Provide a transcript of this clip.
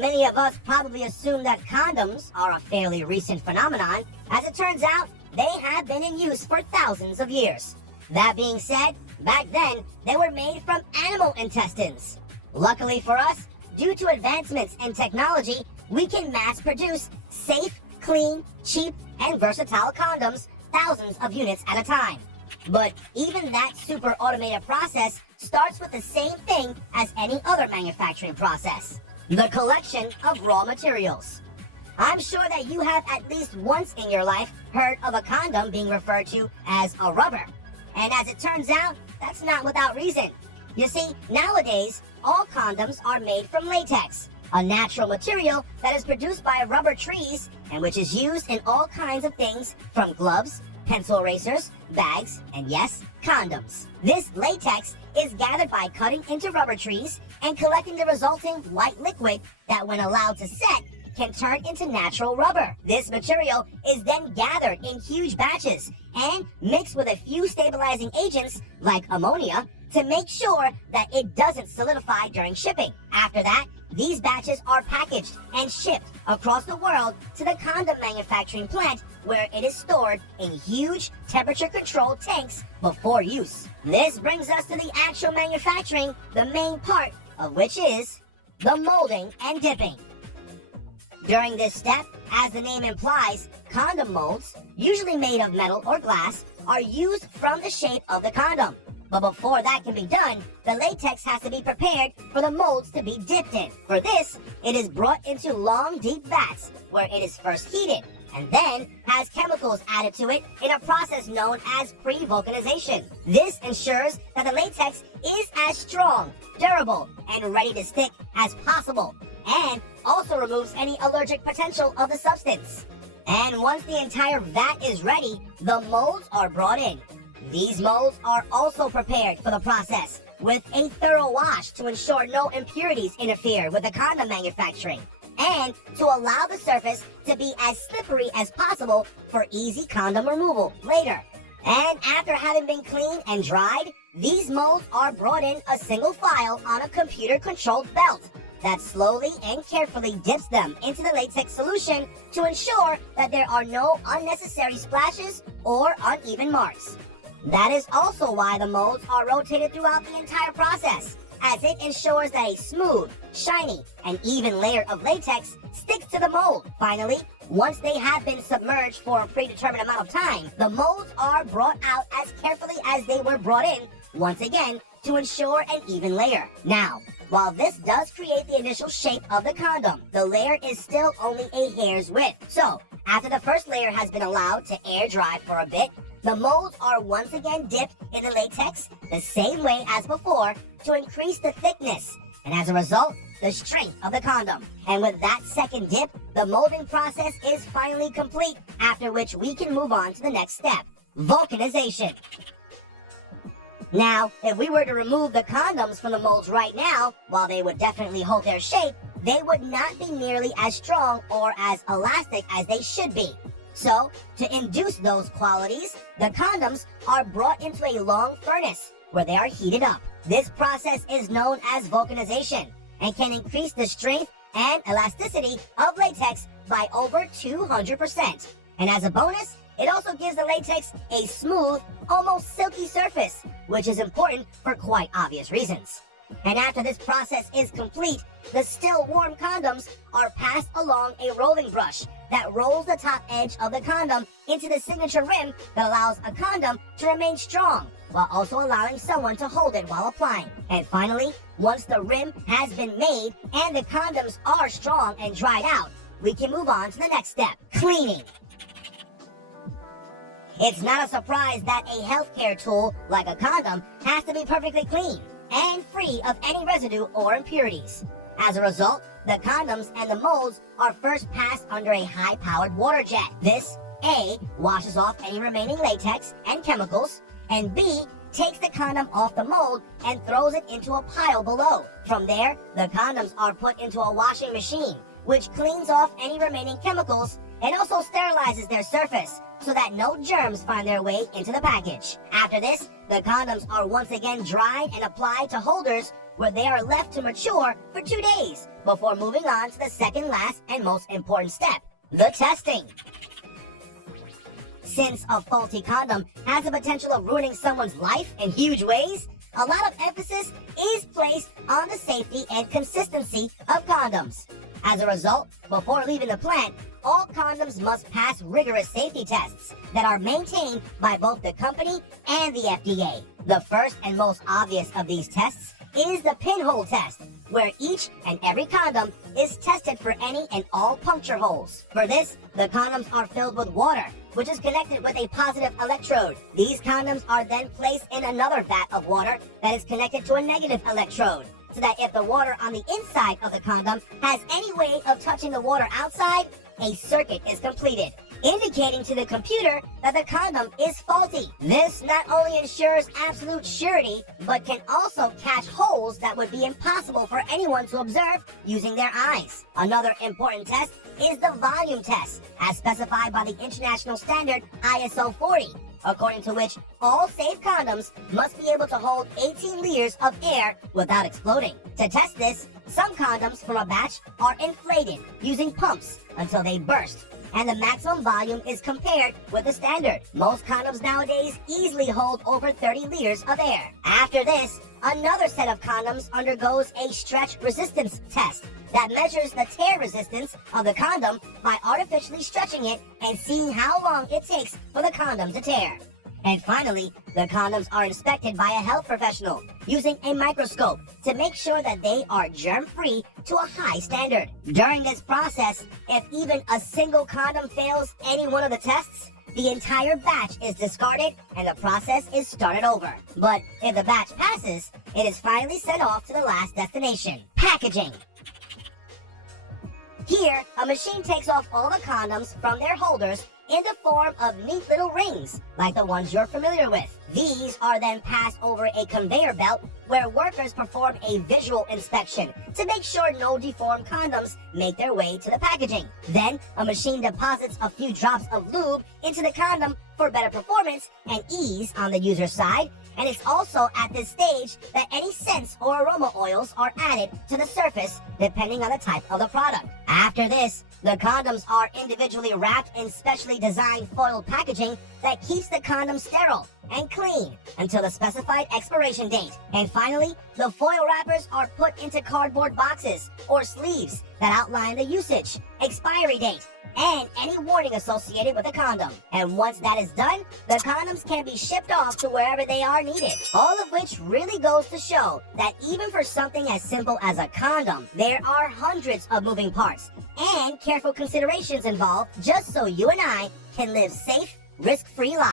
many of us probably assume that condoms are a fairly recent phenomenon, as it turns out, they have been in use for thousands of years. That being said, back then, they were made from animal intestines. Luckily for us, due to advancements in technology, we can mass produce safe, clean, cheap, and versatile condoms, thousands of units at a time. But even that super automated process starts with the same thing as any other manufacturing process: the collection of raw materials. I'm sure that you have at least once in your life heard of a condom being referred to as a rubber. And as it turns out, that's not without reason. You see, nowadays, all condoms are made from latex, a natural material that is produced by rubber trees and which is used in all kinds of things from gloves, pencil erasers, bags, and yes, condoms. This latex is gathered by cutting into rubber trees and collecting the resulting white liquid that, when allowed to set, can turn into natural rubber. This material is then gathered in huge batches and mixed with a few stabilizing agents like ammonia to make sure that it doesn't solidify during shipping. After that, these batches are packaged and shipped across the world to the condom manufacturing plant, where it is stored in huge temperature-controlled tanks before use. This brings us to the actual manufacturing, the main part of which is the molding and dipping. During this step, as the name implies, condom molds, usually made of metal or glass, are used from the shape of the condom. But before that can be done, the latex has to be prepared for the molds to be dipped in. For this, it is brought into long, deep vats where it is first heated and then has chemicals added to it in a process known as pre-vulcanization. This ensures that the latex is as strong, durable, and ready to stick as possible, and also removes any allergic potential of the substance. And once the entire vat is ready, the molds are brought in. These molds are also prepared for the process with a thorough wash to ensure no impurities interfere with the condom manufacturing, and to allow the surface to be as slippery as possible for easy condom removal later. And after having been cleaned and dried, these molds are brought in a single file on a computer-controlled belt that slowly and carefully dips them into the latex solution to ensure that there are no unnecessary splashes or uneven marks. That is also why the molds are rotated throughout the entire process, as it ensures that a smooth, shiny, and even layer of latex sticks to the mold. Finally, once they have been submerged for a predetermined amount of time, the molds are brought out as carefully as they were brought in, once again, to ensure an even layer. Now, while this does create the initial shape of the condom, the layer is still only a hair's width. So, after the first layer has been allowed to air dry for a bit, the molds are once again dipped in the latex the same way as before to increase the thickness, and as a result, the strength of the condom. And with that second dip, the molding process is finally complete, after which we can move on to the next step: vulcanization. Now, if we were to remove the condoms from the molds right now, while they would definitely hold their shape, they would not be nearly as strong or as elastic as they should be. So, to induce those qualities, the condoms are brought into a long furnace where they are heated up. This process is known as vulcanization and can increase the strength and elasticity of latex by over 200%. And as a bonus, it also gives the latex a smooth, almost silky surface, which is important for quite obvious reasons. And after this process is complete, the still warm condoms are passed along a rolling brush that rolls the top edge of the condom into the signature rim that allows a condom to remain strong, while also allowing someone to hold it while applying. And finally, once the rim has been made and the condoms are strong and dried out, we can move on to the next step: cleaning. It's not a surprise that a healthcare tool like a condom has to be perfectly clean and free of any residue or impurities. As a result, the condoms and the molds are first passed under a high-powered water jet. This, A, washes off any remaining latex and chemicals, and B, takes the condom off the mold and throws it into a pile below. From there, the condoms are put into a washing machine, which cleans off any remaining chemicals and also sterilizes their surface so that no germs find their way into the package. After this, the condoms are once again dried and applied to holders where they are left to mature for 2 days before moving on to the second last and most important step, the testing. Since a faulty condom has the potential of ruining someone's life in huge ways, a lot of emphasis is placed on the safety and consistency of condoms. As a result, before leaving the plant, all condoms must pass rigorous safety tests that are maintained by both the company and the FDA. The first and most obvious of these tests is the pinhole test, where each and every condom is tested for any and all puncture holes. For this, the condoms are filled with water, which is connected with a positive electrode. These condoms are then placed in another vat of water that is connected to a negative electrode, so that if the water on the inside of the condom has any way of touching the water outside, a circuit is completed, indicating to the computer that the condom is faulty. This not only ensures absolute surety, but can also catch holes that would be impossible for anyone to observe using their eyes. Another important test is the volume test, as specified by the international standard ISO 40, according to which all safe condoms must be able to hold 18 liters of air without exploding. To test this, some condoms from a batch are inflated using pumps until they burst, and the maximum volume is compared with the standard. Most condoms nowadays easily hold over 30 liters of air. After this, another set of condoms undergoes a stretch resistance test that measures the tear resistance of the condom by artificially stretching it and seeing how long it takes for the condom to tear. And finally, the condoms are inspected by a health professional using a microscope to make sure that they are germ-free to a high standard. During this process, if even a single condom fails any one of the tests, the entire batch is discarded and the process is started over. But if the batch passes, it is finally sent off to the last destination, packaging. Here, a machine takes off all the condoms from their holders in the form of neat little rings, like the ones you're familiar with. These are then passed over a conveyor belt where workers perform a visual inspection to make sure no deformed condoms make their way to the packaging. Then, a machine deposits a few drops of lube into the condom for better performance and ease on the user's side, and it's also at this stage that any scents or aroma oils are added to the surface depending on the type of the product. After this, the condoms are individually wrapped in specially designed foil packaging that keeps the condom sterile and clean until the specified expiration date. And finally, the foil wrappers are put into cardboard boxes or sleeves that outline the usage, expiry date, and any warning associated with the condom. And once that is done, the condoms can be shipped off to wherever they are needed. All of which really goes to show that even for something as simple as a condom, there are hundreds of moving parts and careful considerations involved just so you and I can live safe, risk-free lives.